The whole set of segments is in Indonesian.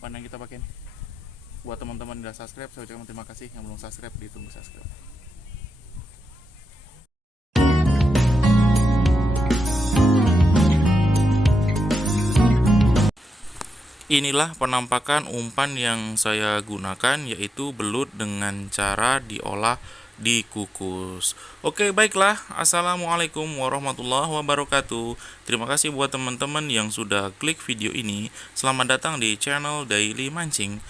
umpan yang kita pakai nih. Buat teman-teman yang udah subscribe, saya ucapkan terima kasih. Yang belum subscribe, ditunggu subscribe. Inilah penampakan umpan yang saya gunakan, yaitu belut dengan cara diolah dikukus. Oke, baiklah. Assalamualaikum warahmatullahi wabarakatuh. Terima kasih buat teman-teman yang sudah klik video ini. Selamat datang di channel Daily Mancing,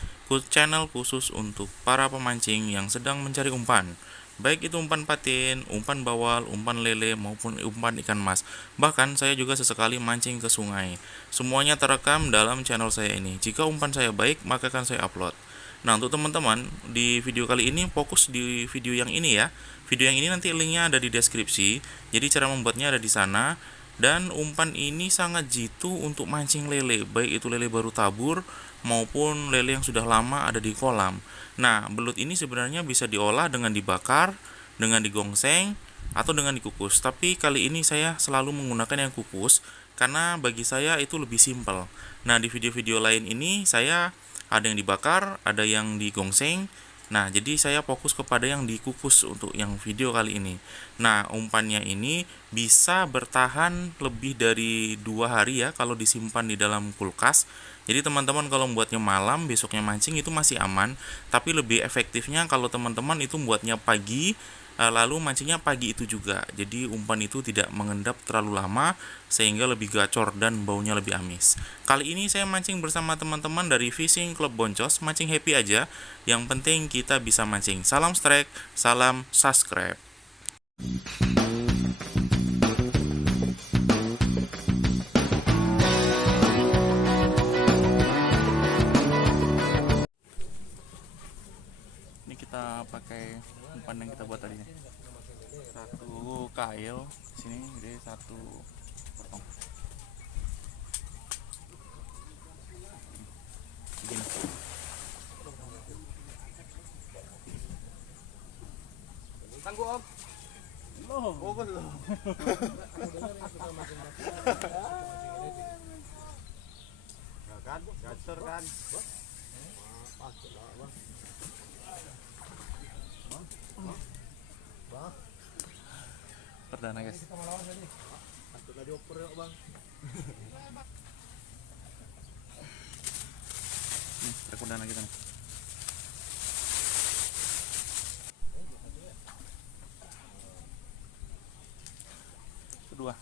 channel khusus untuk para pemancing yang sedang mencari umpan. Baik itu umpan patin, umpan bawal, umpan lele, maupun umpan ikan mas. Bahkan saya juga sesekali mancing ke sungai. Semuanya terekam dalam channel saya ini. Jika umpan saya baik, maka akan saya upload. Nah, untuk teman-teman, di video kali ini fokus di video yang ini ya. Video yang ini nanti linknya ada di deskripsi. Jadi cara membuatnya ada di sana. Dan umpan ini sangat jitu untuk mancing lele, baik itu lele baru tabur maupun lele yang sudah lama ada di kolam. Nah, belut ini sebenarnya bisa diolah dengan dibakar, dengan digongseng, atau dengan dikukus. Tapi kali ini saya selalu menggunakan yang kukus, karena bagi saya itu lebih simpel. Nah, di video-video lain ini saya ada yang dibakar, ada yang digongseng. Nah, jadi saya fokus kepada yang dikukus untuk yang video kali ini. Nah, umpannya ini bisa bertahan lebih dari 2 hari ya kalau disimpan di dalam kulkas. Jadi teman-teman kalau membuatnya malam, besoknya mancing itu masih aman. Tapi lebih efektifnya kalau teman-teman itu membuatnya pagi, lalu mancingnya pagi itu juga. Jadi umpan itu tidak mengendap terlalu lama sehingga lebih gacor dan baunya lebih amis. Kali ini saya mancing bersama teman-teman dari Fishing Club Boncos, mancing happy aja. Yang penting kita bisa mancing. Salam strike, salam subscribe. Ini kita pakai umpan yang kita buat tadi. Satu kail sini, jadi satu potong. Begini. Tangguh om. Loh, oh loh. Kan, gacor kan. Perdana guys. Tadi oper ya bang. Perdana kita nih. Kedua.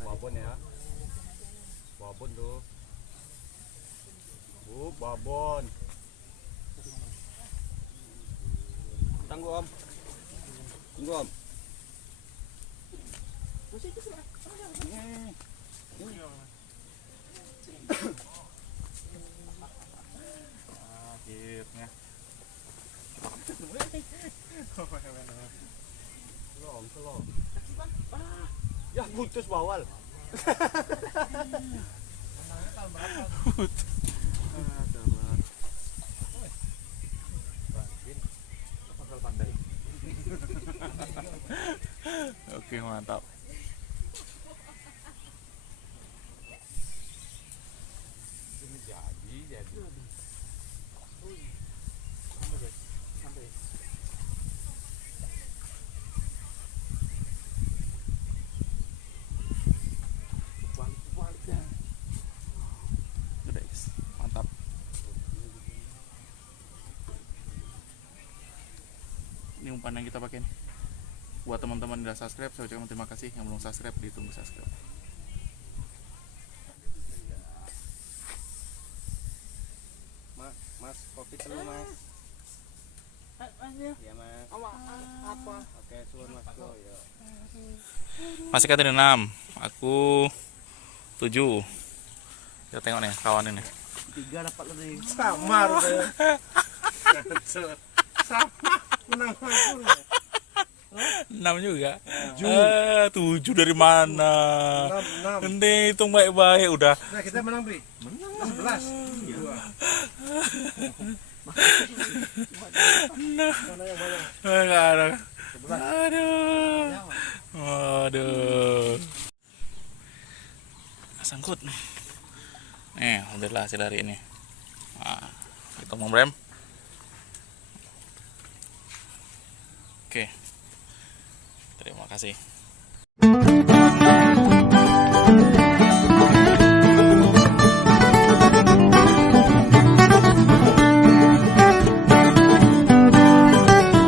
Babon ya. Babon tuh. Babon. Tangguh om. Tunggu om. Akhirnya. Selong. Ya putus bawal. Oke, mantap. Ini jadi. Udah guys, mantap. Ini umpan yang kita pakai nih. Buat teman-teman yang udah subscribe, saya ucapkan terima kasih. Yang belum subscribe, ditunggu subscribe. Mas, kopi dulu mas. Iya mas. Apa? Oke, suruh mas go ya. Masih kata 6, aku 7. Kita tengok nih kawan ini. 3 dapat lebih. Samar udah. Sama menang aku. 6 juga. 7 dari mana? 6. Nanti hitung baik-baik udah. Nah, kita menang, Bri. Menang 11. Mana yang banyak? Enggak ada. 11. Aduh. Ya, Pak. Aduh. Sangkut. Nih, alhamdulillah hasil hari ini. Nah, itu Mang Brem. Oke. Terima kasih.